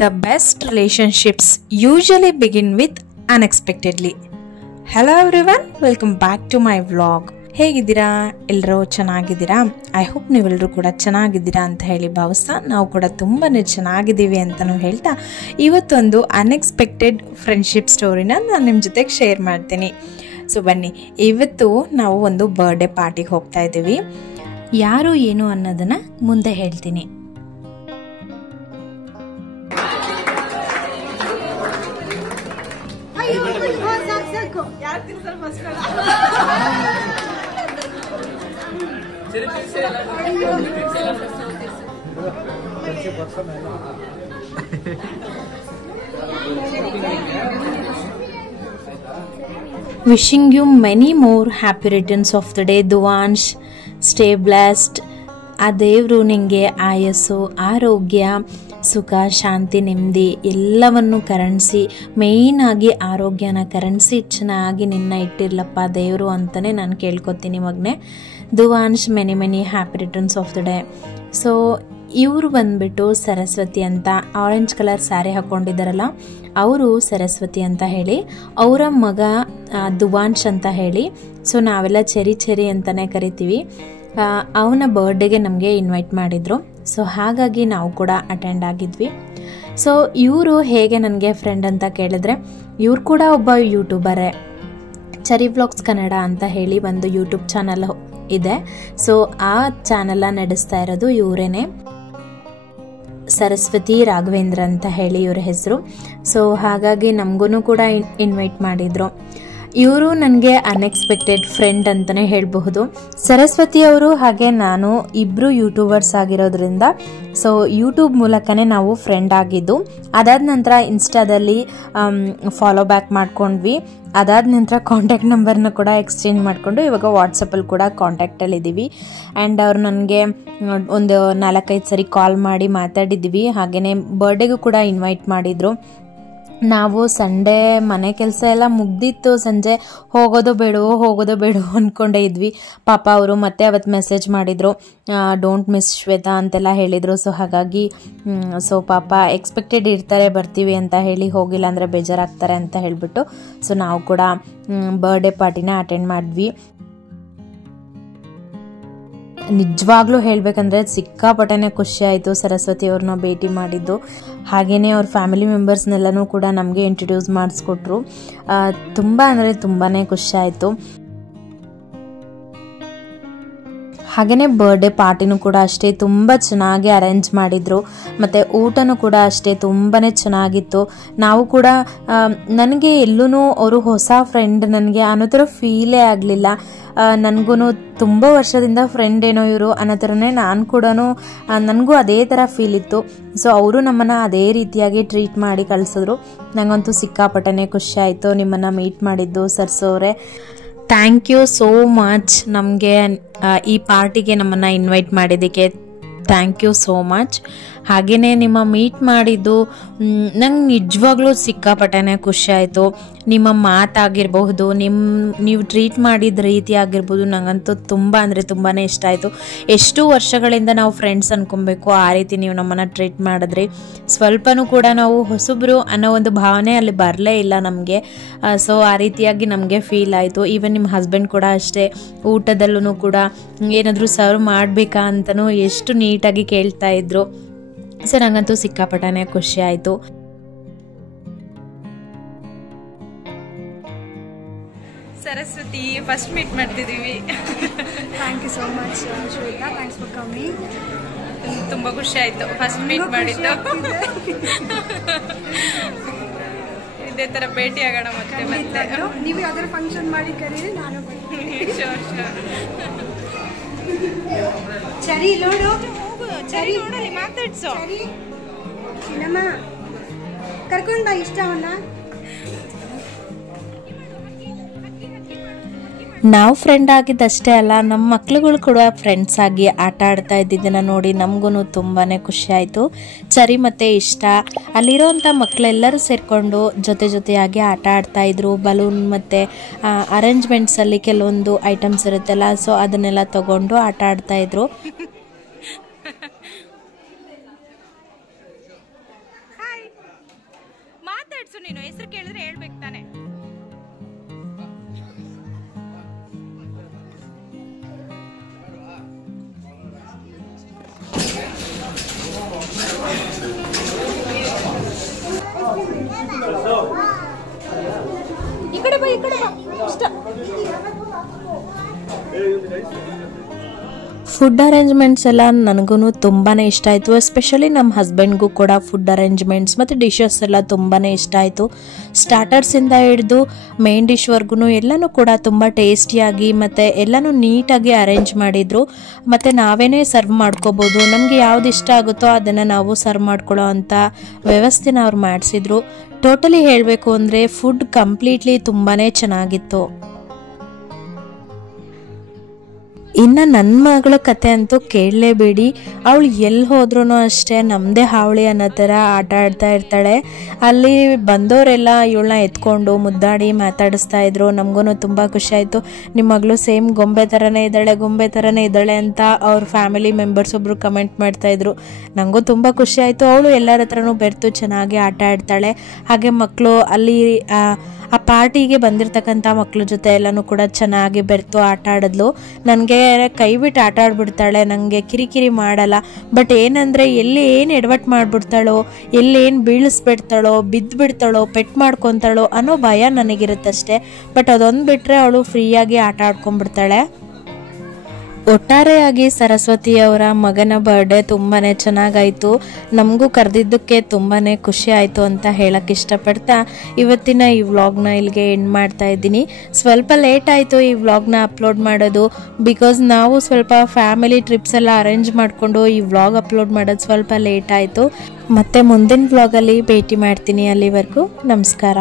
The best relationships usually begin with unexpectedly. Hello everyone, welcome back to my vlog. ಹೇಗಿದ್ದೀರಾ? ಎಲ್ಲರೂ ಚೆನ್ನಾಗಿದ್ದೀರಾ? I hope ನೀವೆಲ್ಲರೂ ಕೂಡ ಚೆನ್ನಾಗಿದ್ದೀರಾ ಅಂತ ಹೇಳಿ ಭಾವಿಸ್ತಾ ನಾವು ಕೂಡ ತುಂಬಾ ಚೆನ್ನಾಗಿದ್ದೀವಿ ಅಂತಲೂ ಹೇಳ್ತಾ ಇವತ್ತೊಂದು ಅನ್ಎಕ್ಸ್ಪೆಕ್ಟೆಡ್ ಫ್ರೆಂಡ್ಶಿಪ್ ಸ್ಟೋರಿನ ನಾನು ನಿಮ್ಮ ಜೊತೆಗೆ ಶೇರ್ ಮಾಡ್ತೀನಿ. ಸೊ ಬನ್ನಿ, ಇವತ್ತು ನಾವು ಒಂದು ಬರ್ಡೇ ಪಾರ್ಟಿಗೆ ಹೋಗ್ತಾ ಇದ್ದೀವಿ. ಯಾರು ಏನು ಅನ್ನೋದನ್ನು ಮುಂದೆ ಹೇಳ್ತೀನಿ. Wishing you many more happy returns of the day, Duvansh. Stay blessed. ಆ ದೇವರು ನಿಮಗೆ ಆಯಸ್ಸು, ಆರೋಗ್ಯ, ಸುಖ, ಶಾಂತಿ, ನೆಮ್ಮದಿ ಎಲ್ಲವನ್ನು ಕರುಣಿಸಿ, ಮೇಯ್ನಾಗಿ ಆರೋಗ್ಯನ ಕರುಣಿಸಿ ಚೆನ್ನಾಗಿ ನಿನ್ನ ಇಟ್ಟಿರ್ಲಪ್ಪ ದೇವರು ಅಂತಲೇ ನಾನು ಕೇಳ್ಕೊತೀನಿ ಮಗನೇ. Duvansh, many happy returns of the day. So ಇವರು ಬಂದ್ಬಿಟ್ಟು ಸರಸ್ವತಿ ಅಂತ, ಆರೆಂಜ್ ಕಲರ್ ಸ್ಯಾರಿ ಹಾಕ್ಕೊಂಡಿದ್ದಾರಲ್ಲ ಅವರು ಸರಸ್ವತಿ ಅಂತ ಹೇಳಿ, ಅವರ ಮಗ ದುವಾನ್ಶ್ ಅಂತ ಹೇಳಿ. ಸೊ ನಾವೆಲ್ಲ ಚೆರಿ ಅಂತಲೇ ಕರಿತೀವಿ. ಅವನ ಬರ್ಡೇಗೆ ನಮಗೆ ಇನ್ವೈಟ್ ಮಾಡಿದರು. ಸೊ ಹಾಗಾಗಿ ನಾವು ಕೂಡ ಅಟೆಂಡ್ ಆಗಿದ್ವಿ. ಸೊ ಇವರು ಹೇಗೆ ನನಗೆ ಫ್ರೆಂಡ್ ಅಂತ ಕೇಳಿದ್ರೆ, ಇವ್ರು ಕೂಡ ಒಬ್ಬ ಯೂಟ್ಯೂಬರೇ. ಚೆರಿ ವ್ಲಾಗ್ಸ್ ಕನ್ನಡ ಅಂತ ಹೇಳಿ ಒಂದು ಯೂಟ್ಯೂಬ್ ಚಾನಲ್ ಇದೆ. ಸೊ ಆ ಚಾನಲ್ನ ನಡೆಸ್ತಾ ಇರೋದು ಇವರೇನೆ, ಸರಸ್ವತಿ ರಾಘವೇಂದ್ರ ಅಂತ ಹೇಳಿ ಇವ್ರ ಹೆಸರು. ಸೊ ಹಾಗಾಗಿ ನಮಗೂ ಕೂಡ ಇನ್ವೈಟ್ ಮಾಡಿದರು. ಇವರು ನನಗೆ ಅನ್ಎಕ್ಸ್ಪೆಕ್ಟೆಡ್ ಫ್ರೆಂಡ್ ಅಂತಲೇ ಹೇಳಬಹುದು. ಸರಸ್ವತಿ ಅವರು ಹಾಗೆ ನಾನು ಇಬ್ಬರು ಯೂಟ್ಯೂಬರ್ಸ್ ಆಗಿರೋದ್ರಿಂದ ಸೊ ಯೂಟ್ಯೂಬ್ ಮೂಲಕನೇ ನಾವು ಫ್ರೆಂಡ್ ಆಗಿದ್ದು. ಅದಾದ ನಂತರ ಇನ್ಸ್ಟಾದಲ್ಲಿ ಫಾಲೋ ಬ್ಯಾಕ್ ಮಾಡ್ಕೊಂಡ್ವಿ. ಅದಾದ ನಂತರ ಕಾಂಟ್ಯಾಕ್ಟ್ ನಂಬರ್ನ ಕೂಡ ಎಕ್ಸ್ಚೇಂಜ್ ಮಾಡಿಕೊಂಡು ಇವಾಗ ವಾಟ್ಸಪ್ಪಲ್ಲಿ ಕೂಡ ಕಾಂಟ್ಯಾಕ್ಟಲ್ಲಿದ್ದೀವಿ. ಆ್ಯಂಡ್ ಅವ್ರು ನನಗೆ ಒಂದು 4-5 ಸರಿ ಕಾಲ್ ಮಾಡಿ ಮಾತಾಡಿದ್ವಿ. ಹಾಗೆಯೇ ಬರ್ಡೇಗೂ ಕೂಡ ಇನ್ವೈಟ್ ಮಾಡಿದರು. ನಾವು ಸಂಡೇ ಮನೆ ಕೆಲಸ ಎಲ್ಲ ಮುಗ್ದಿತ್ತು, ಸಂಜೆ ಹೋಗೋದು ಬೇಡವೋ ಅಂದ್ಕೊಂಡೇ ಇದ್ವಿ. ಪಾಪ ಅವರು ಮತ್ತೆ ಅವತ್ತು ಮೆಸೇಜ್ ಮಾಡಿದರು, ಡೋಂಟ್ ಮಿಸ್ ಶ್ವೇತಾ ಅಂತೆಲ್ಲ ಹೇಳಿದರು. ಸೊ ಹಾಗಾಗಿ ಸೊ ಪಾಪ ಎಕ್ಸ್ಪೆಕ್ಟೆಡ್ ಇರ್ತಾರೆ ಬರ್ತೀವಿ ಅಂತ ಹೇಳಿ, ಹೋಗಿಲ್ಲ ಅಂದರೆ ಬೇಜಾರಾಗ್ತಾರೆ ಅಂತ ಹೇಳಿಬಿಟ್ಟು ಸೊ ನಾವು ಕೂಡ ಬರ್ಡೇ ಪಾರ್ಟಿನ ಅಟೆಂಡ್ ಮಾಡಿದ್ವಿ. ನಿಜವಾಗ್ಲೂ ಹೇಳಬೇಕಂದ್ರೆ ಸಿಕ್ಕಾಪಟ್ಟೆನೇ ಖುಷಿ ಆಯಿತು ಸರಸ್ವತಿ ಅವ್ರನ್ನ ಭೇಟಿ ಮಾಡಿದ್ದು. ಹಾಗೆಯೇ ಅವ್ರ ಫ್ಯಾಮಿಲಿ ಮೆಂಬರ್ಸ್ನೆಲ್ಲನೂ ಕೂಡ ನಮಗೆ ಇಂಟ್ರೊಡ್ಯೂಸ್ ಮಾಡಿಸ್ಕೊಟ್ರು. ತುಂಬ ಅಂದರೆ ತುಂಬಾ ಖುಷಿ ಆಯಿತು. ಹಾಗೆಯೇ ಬರ್ಡೇ ಪಾರ್ಟಿನೂ ಕೂಡ ಅಷ್ಟೇ ತುಂಬ ಚೆನ್ನಾಗಿ ಅರೇಂಜ್ ಮಾಡಿದರು. ಮತ್ತು ಊಟನೂ ಕೂಡ ಅಷ್ಟೇ ತುಂಬಾ ಚೆನ್ನಾಗಿತ್ತು. ನಾವು ಕೂಡ ನನಗೆ ಎಲ್ಲೂ ಅವರು ಹೊಸ ಫ್ರೆಂಡ್ ನನಗೆ ಅನ್ನೋ ಥರ ಫೀಲೇ ಆಗಲಿಲ್ಲ. ನನಗೂ ತುಂಬ ವರ್ಷದಿಂದ ಫ್ರೆಂಡ್ ಏನೋ ಇವರು ಅನ್ನೋ ಥರನೇ ನಾನು ಕೂಡ ನನಗೂ ಅದೇ ಥರ ಫೀಲ್ ಇತ್ತು. ಸೊ ಅವರು ನಮ್ಮನ್ನು ಅದೇ ರೀತಿಯಾಗಿ ಟ್ರೀಟ್ ಮಾಡಿ ಕಳಿಸಿದ್ರು. ನನಗಂತೂ ಸಿಕ್ಕಾಪಟ್ಟೆನೇ ಖುಷಿ ಆಯಿತು ನಿಮ್ಮನ್ನು ಮೀಟ್ ಮಾಡಿದ್ದು ಸರ್ಸೋರೆ. ಥ್ಯಾಂಕ್ ಯು ಸೋ ಮಚ್ ನಮಗೆ ಈ ಪಾರ್ಟಿಗೆ ನಮ್ಮನ್ನು ಇನ್ವೈಟ್ ಮಾಡಿದ್ದಕ್ಕೆ. Thank you so much. ಹಾಗೆಯೇ ನಿಮ್ಮ ಮೀಟ್ ಮಾಡಿದ್ದು ನಂಗೆ ನಿಜವಾಗ್ಲೂ ಸಿಕ್ಕಾಪಟ್ಟೆನೇ ಖುಷಿ ಆಯಿತು. ನಿಮ್ಮ ಮಾತಾಗಿರಬಹುದು, ನೀವು ಟ್ರೀಟ್ ಮಾಡಿದ ರೀತಿ ಆಗಿರ್ಬೋದು, ನನಗಂತೂ ತುಂಬ ಅಂದರೆ ತುಂಬಾ ಇಷ್ಟ ಆಯಿತು. ಎಷ್ಟು ವರ್ಷಗಳಿಂದ ನಾವು ಫ್ರೆಂಡ್ಸ್ ಅಂದ್ಕೊಬೇಕು, ಆ ರೀತಿ ನೀವು ನಮ್ಮನ್ನು ಟ್ರೀಟ್ ಮಾಡಿದ್ರಿ. ಸ್ವಲ್ಪನೂ ಕೂಡ ನಾವು ಹೊಸಬ್ರು ಅನ್ನೋ ಒಂದು ಭಾವನೆ ಅಲ್ಲಿ ಬರಲೇ ಇಲ್ಲ ನಮಗೆ. ಸೊ ಆ ರೀತಿಯಾಗಿ ನಮಗೆ ಫೀಲ್ ಆಯಿತು. ಈವನ್ ನಿಮ್ಮ ಹಸ್ಬೆಂಡ್ ಕೂಡ ಅಷ್ಟೇ, ಊಟದಲ್ಲೂ ಕೂಡ ಏನಾದರೂ ಸರ್ವ್ ಮಾಡಬೇಕಾ ಅಂತಲೂ ಎಷ್ಟು ನೀಟಾಗಿ ಕೇಳ್ತಾ ಇದ್ರು. ಸೊ ನನಗಂತೂ ಸಿಕ್ಕಾಪಟ್ಟೆನೇ ಖುಷಿ ಆಯಿತು. ಸರಸ್ವತಿ, ಫಸ್ಟ್ ಮೀಟ್ ಮಾಡ್ತಿದ್ದೀವಿ. Thank you so much Shweta, thanks for coming. ತುಂಬ ಖುಷಿ ಆಯಿತು ಫಸ್ಟ್ ಮೀಟ್ ಮಾಡಿದ್ದು. ಇದೇ ಥರ ಭೇಟಿ ಆಗೋಣ ಮತ್ತೆ. ನೀವು ಯಾವ್ದಾದ್ರು ಫಂಕ್ಷನ್ ಮಾಡಿ ಕರೀರಿ, ನಾನು ಶೋರ್. ಚರಿ ನೋಡು, ಸರಿ ನೋಡಲಿ ಮಾತಾಡ್ಸೋ. ಚಿನ್ನಮ್ಮ ಕರ್ಕೊಂಡ್ ಬಾ ಇಷ್ಟವನ್ನ. ನಾವು ಫ್ರೆಂಡ್ ಆಗಿದ್ದಷ್ಟೇ ಅಲ್ಲ, ನಮ್ಮ ಮಕ್ಳುಗಳು ಕೂಡ ಫ್ರೆಂಡ್ಸ್ ಆಗಿ ಆಟ ಆಡ್ತಾ ಇದ್ದಿದ್ದನ್ನು ನೋಡಿ ನಮಗೂ ತುಂಬಾ ಖುಷಿ ಆಯಿತು. ಚರಿ ಮತ್ತು ಇಷ್ಟ ಅಲ್ಲಿರೋಂಥ ಮಕ್ಕಳೆಲ್ಲರೂ ಸೇರಿಕೊಂಡು ಜೊತೆಯಾಗಿ ಆಟ ಆಡ್ತಾಯಿದ್ರು. ಬಲೂನ್ ಮತ್ತು ಅರೇಂಜ್ಮೆಂಟ್ಸಲ್ಲಿ ಕೆಲವೊಂದು ಐಟಮ್ಸ್ ಇರುತ್ತಲ್ಲ, ಸೊ ಅದನ್ನೆಲ್ಲ ತಗೊಂಡು ಆಟ ಆಡ್ತಾಯಿದ್ರು. ಹಾಯ್ ನೀನು ಹೆಸರು ಕೇಳಿದ್ರೆ ಹೇಳ್ಬೇಕು ತಾನೆ. ಈ ಕಡೆ ಬಾ ಇಷ್ಟ. ಫುಡ್ ಅರೇಂಜ್ಮೆಂಟ್ಸ್ ಎಲ್ಲ ನನಗೂ ತುಂಬಾ ಇಷ್ಟ ಆಯಿತು. ಎಸ್ಪೆಷಲಿ ನಮ್ಮ ಹಸ್ಬೆಂಡ್ಗೂ ಕೂಡ ಫುಡ್ ಅರೇಂಜ್ಮೆಂಟ್ಸ್ ಮತ್ತು ಡಿಶಸ್ ಎಲ್ಲ ತುಂಬಾ ಇಷ್ಟ ಆಯಿತು. ಸ್ಟಾರ್ಟರ್ಸಿಂದ ಹಿಡಿದು ಮೇನ್ ಡಿಶ್ವರೆಗೂ ಎಲ್ಲನೂ ಕೂಡ ತುಂಬ ಟೇಸ್ಟಿಯಾಗಿ ಮತ್ತು ಎಲ್ಲನೂ ನೀಟಾಗಿ ಅರೇಂಜ್ ಮಾಡಿದರು. ಮತ್ತು ನಾವೇ ಸರ್ವ್ ಮಾಡ್ಕೋಬೋದು, ನಮಗೆ ಯಾವ್ದು ಇಷ್ಟ ಆಗುತ್ತೋ ಅದನ್ನು ನಾವು ಸರ್ವ್ ಮಾಡ್ಕೊಳ್ಳೋ ಅಂಥ ವ್ಯವಸ್ಥೆನ ಅವ್ರು ಮಾಡಿಸಿದ್ರು. ಟೋಟಲಿ ಹೇಳಬೇಕು ಅಂದರೆ ಫುಡ್ ಕಂಪ್ಲೀಟ್ಲಿ ತುಂಬಾ ಚೆನ್ನಾಗಿತ್ತು. ಇನ್ನು ನನ್ನ ಮಗಳ ಕತೆ ಅಂತೂ ಕೇಳಲೇಬೇಡಿ. ಅವಳು ಎಲ್ಲಿ ಹೋದ್ರೂ ಅಷ್ಟೇ ನಮ್ಮದೇ ಹಾವಳಿ ಅನ್ನೋ ಥರ ಆಟ ಆಡ್ತಾ ಇರ್ತಾಳೆ. ಅಲ್ಲಿ ಬಂದವರೆಲ್ಲ ಇವಳನ್ನ ಎತ್ಕೊಂಡು ಮುದ್ದಾಡಿ ಮಾತಾಡಿಸ್ತಾ ಇದ್ರು. ನಮಗೂ ತುಂಬ ಖುಷಿ ಆಯಿತು. ನಿಮ್ಮ ಮಗಳು ಸೇಮ್ ಗೊಂಬೆ ಥರನೇ ಇದ್ದಾಳೆ ಅಂತ ಅವ್ರ ಫ್ಯಾಮಿಲಿ ಮೆಂಬರ್ಸ್ ಒಬ್ಬರು ಕಮೆಂಟ್ ಮಾಡ್ತಾಯಿದ್ರು. ನನಗೂ ತುಂಬ ಖುಷಿ ಆಯಿತು. ಅವಳು ಎಲ್ಲರ ಹತ್ರನೂ ಬೆರೆತು ಚೆನ್ನಾಗಿ ಆಟ ಆಡ್ತಾಳೆ. ಹಾಗೆ ಮಕ್ಕಳು ಅಲ್ಲಿ ಆ ಪಾರ್ಟಿಗೆ ಬಂದಿರತಕ್ಕಂಥ ಮಕ್ಕಳ ಜೊತೆ ಎಲ್ಲನೂ ಕೂಡ ಚೆನ್ನಾಗಿ ಬೆರೆತು ಆಟ ಆಡಿದ್ಲು. ನನಗೆ ಕೈ ಬಿಟ್ಟು ಆಟ ಆಡ್ಬಿಡ್ತಾಳೆ, ನನಗೆ ಕಿರಿಕಿರಿ ಮಾಡಲ್ಲ. ಬಟ್ ಏನಂದರೆ ಎಲ್ಲಿ ಏನು ಎಡವಟ್ಟು ಮಾಡಿಬಿಡ್ತಾಳೋ, ಎಲ್ಲೇನು ಬೀಳಿಸ್ಬಿಡ್ತಾಳೋ, ಬಿದ್ದುಬಿಡ್ತಾಳೋ, ಪೆಟ್ ಮಾಡ್ಕೊತಾಳೋ ಅನ್ನೋ ಭಯ ನನಗಿರುತ್ತಷ್ಟೇ. ಬಟ್ ಅದೊಂದು ಬಿಟ್ಟರೆ ಅವಳು ಫ್ರೀಯಾಗಿ ಆಟ ಆಡ್ಕೊಂಡ್ಬಿಡ್ತಾಳೆ. ಒಟ್ಟಾರೆಯಾಗಿ ಸರಸ್ವತಿಯವರ ಮಗನ ಬರ್ಡೇ ತುಂಬಾ ಚೆನ್ನಾಗಾಯಿತು. ನಮಗೂ ಕರೆದಿದ್ದಕ್ಕೆ ತುಂಬಾ ಖುಷಿ ಆಯಿತು ಅಂತ ಹೇಳಕ್ಕೆ ಇಷ್ಟಪಡ್ತಾ ಇವತ್ತಿನ ಈ ವ್ಲಾಗ್ನ ಇಲ್ಲಿಗೆ ಎಂಡ್ ಮಾಡ್ತಾ ಇದ್ದೀನಿ. ಸ್ವಲ್ಪ ಲೇಟ್ ಆಯಿತು ಈ ವ್ಲಾಗ್ನ ಅಪ್ಲೋಡ್ ಮಾಡೋದು, ಬಿಕಾಸ್ ನಾವು ಸ್ವಲ್ಪ ಫ್ಯಾಮಿಲಿ ಟ್ರಿಪ್ಸ್ ಎಲ್ಲ ಅರೇಂಜ್ ಮಾಡಿಕೊಂಡು ಈ ವ್ಲಾಗ್ ಅಪ್ಲೋಡ್ ಮಾಡೋದು ಸ್ವಲ್ಪ ಲೇಟ್ ಆಯಿತು. ಮತ್ತೆ ಮುಂದಿನ ವ್ಲಾಗಲ್ಲಿ ಭೇಟಿ ಮಾಡ್ತೀನಿ. ಅಲ್ಲಿವರೆಗೂ ನಮಸ್ಕಾರ.